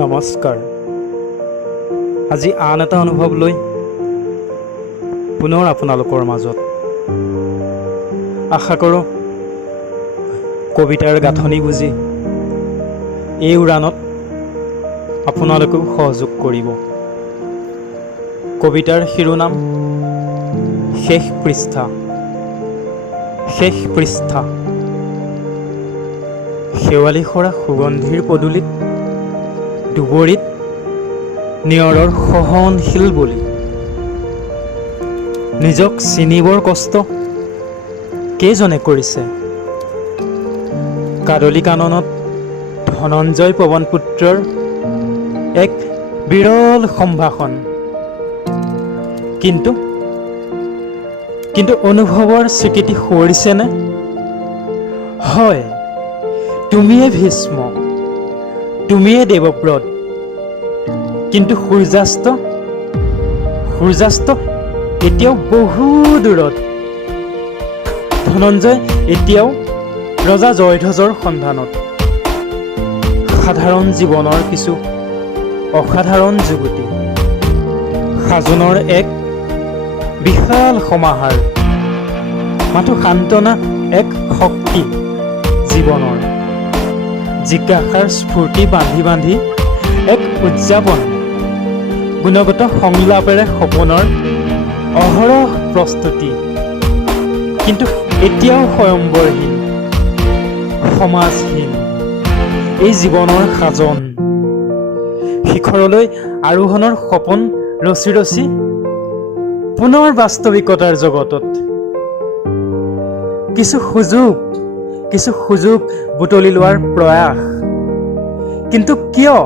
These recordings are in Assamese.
নমস্কাৰ। আজি আন এটা অনুভৱ লৈ পুনৰ আপোনালোকৰ মাজত আশা কৰোঁ কবিতাৰ গাঁথনি বুজি এই উৰাণত আপোনালোকেও সহযোগ কৰিব। কবিতাৰ শিৰোনাম শেষ পৃষ্ঠা। শেষ পৃষ্ঠা। শেৱালি সৰা সুগন্ধিৰ পদূলিত দুবৰিত নিয়ৰৰ সহনশীল বুলি নিজক চিনিবৰ কষ্ট কেইজনে কৰিছে। কাদলি কাননত ধনঞ্জয় পৱনপুত্ৰৰ এক বিৰল সম্ভাষণ। কিন্তু অনুভৱৰ স্বীকৃতি সোঁৱৰিছেনে? হয়, তুমিয়ে ভীষ্ম, তুমিয়ে দেৱব্ৰত। কিন্তু সূৰ্যাস্ত এতিয়াও বহু দূৰত। ধনঞ্জয় এতিয়াও ৰজা জয়ধ্বজৰ সন্ধানত। সাধাৰণ জীৱনৰ কিছু অসাধাৰণ যুগুতি, সাজোনৰ এক বিশাল সমাহাৰ, মাথো সান্তনা এক শক্তি জীৱনৰ। জিজ্ঞাসাৰ স্ফূৰ্তি বান্ধি বান্ধি এক উদযাপন, গুণগত সংলাপেৰে সপোনৰ অহৰহ প্ৰস্তুতি। কিন্তু এতিয়াও স্বয়ম্বৰহীন, সমাজহীন এই জীৱনৰ সাজন। শিখৰলৈ আৰোহণৰ সপোন ৰচি ৰচি পুনৰ বাস্তৱিকতাৰ জগতত কিছু সুযোগ বুটলি লোৱাৰ প্ৰয়াস। কিন্তু কিয়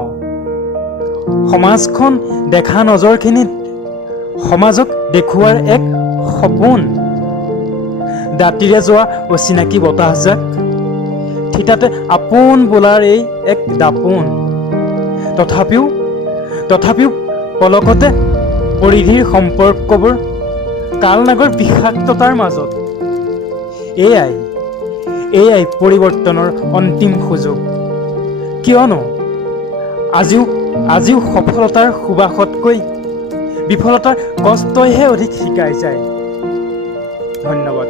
সমাজখন দেখা নজৰখিনিত সমাজক দেখুৱাৰ এক সপোন? দাঁতিৰে যোৱা অচিনাকি বতাহজাক, থিতাতে আপোন বোলাৰ এই এক দাপোন। তথাপিও পলকতে পৰিধিৰ সম্পৰ্কবোৰ কালনাগৰ বিষাক্ততাৰ মাজত। এয়াই পৰিৱৰ্তনৰ অন্তিম সুযোগ। কিয়নো আজিও সফলতাৰ সুবাসতকৈ বিফলতাৰ কষ্টইহে অধিক শিকাই যায়। ধন্যবাদ।